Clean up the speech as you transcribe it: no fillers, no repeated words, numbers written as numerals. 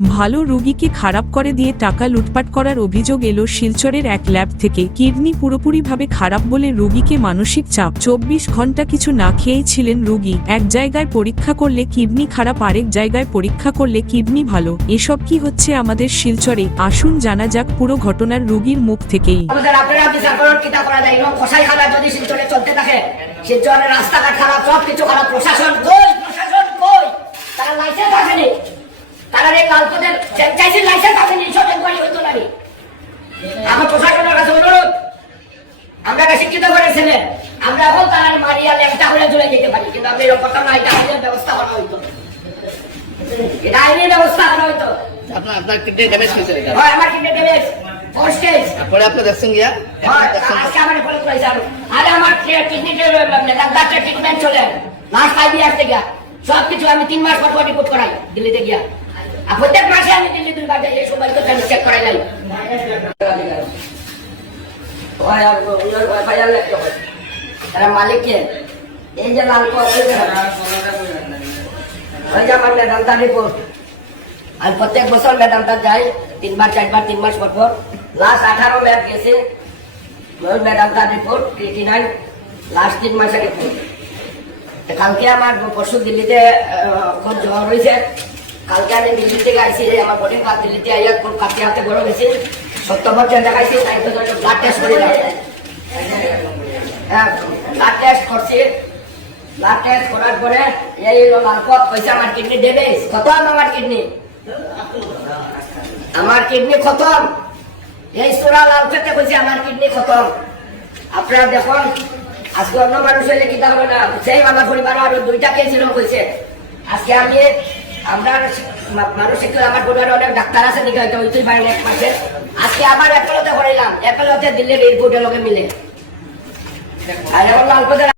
ভালো রোগীকে খারাপ করে দিয়ে টাকা লুটপাট করার অভিযোগ এলো শিলচরের এক ল্যাব থেকে। কিডনি পুরোপুরিভাবে খারাপ বলে রোগীকে মানসিক চাপ। 24 ঘন্টা কিছু না খেয়েই ছিলেন রোগী। এক জায়গায় পরীক্ষা করলে কিডনি খারাপ, আরেক জায়গায় পরীক্ষা করলে কিডনি ভালো। এসব কি হচ্ছে আমাদের শিলচরে? আসুন জানা যাক পুরো ঘটনার রোগীর মুখ থেকেই। শিলচরের রাস্তাঘাট খারাপ, সবকিছু খারাপ। প্রশাসন কই? প্রশাসন কই? তারা লাইসেন্স আসেনি। তারা এই লালপথের ফ্র্যাঞ্চাইজি লাইসেন্স আসেনি, ইনস্যুরেন্স করি হইতো না। আমার প্রশাসনের কাছে অনুরোধ, আমরা শিক্ষিত করে ছেলে, আমরা এখন তারা মারিয়া লেখটা হলে চলে যেতে পারি, কিন্তু আপনি এরকম কথা না, এটা আইনের ব্যবস্থা করা হইতো, এটা আইনের ব্যবস্থা করা হইতো। আপনার কিডনি ড্যামেজ হয়েছে? হয়, আমার কিডনি ড্যামেজ ফার্স্ট স্টেজ। পরে আপনি দেখছেন গিয়া? আজকে আমার ফলো করেছে। আরে আমার কিডনি ডাক্তার ট্রিটমেন্ট চলে লাস্ট 5 ইয়ার থেকে। সবকিছু আমি 3 মাস পর রিপোর্ট করাই দিল্লিতে গিয়া। আর প্রত্যেক মাসে আমি দিল্লি 2 বার যাই, এই সময় তো চেক করাই নাই। তারা মালিককে এই যে লাল আমার মেদান্তা রিপোর্ট, আমি প্রত্যেক বছর মেদান্তা যাই 3 বার 4 বার 3 মাস পর পর। লাস্ট 18 ম্যাচ গেছে মেদান্তা রিপোর্ট, ক্রিয়েটিনাইন লাস্ট 3 মাসের রিপোর্ট। কালকে আমার পরশু দিল্লিতে খুব জ্বর হয়েছে। কালকে আমি দিল্লি থেকে আইসি, আমার বডি কাজ দিল্লিতে আইয়া খুব কাছে হাতে বড় গেছে। 70% দেখাইছি, ব্লাড টেস্ট করে ব্লাড টেস্ট করছি। ব্লাড টেস্ট করার পরে এই লালপথ কইছে আমার কিডনি ড্যামেজ। খতম আমার কিডনি, আমার কিডনি খতম। এই সোরা লালপথে কইছে আমার কিডনি খতম। আপনারা দেখুন, আজকে অন্য মানুষ হইলে কি হবে না, সেই আমার পরিবার আরো 2টা কেস এরকম হয়েছে। আজকে আমি আমরা মানুষ আমার পরিবারে অনেক ডাক্তার আছে দিকে হয়তো ওইটাই বাইরে এক মাসে। আজকে আবার অ্যাপেলোতে করাইলাম, অ্যাপেলোতে দিল্লির এয়ারপোর্টের লোকে মিলে। আর এখন লালপথে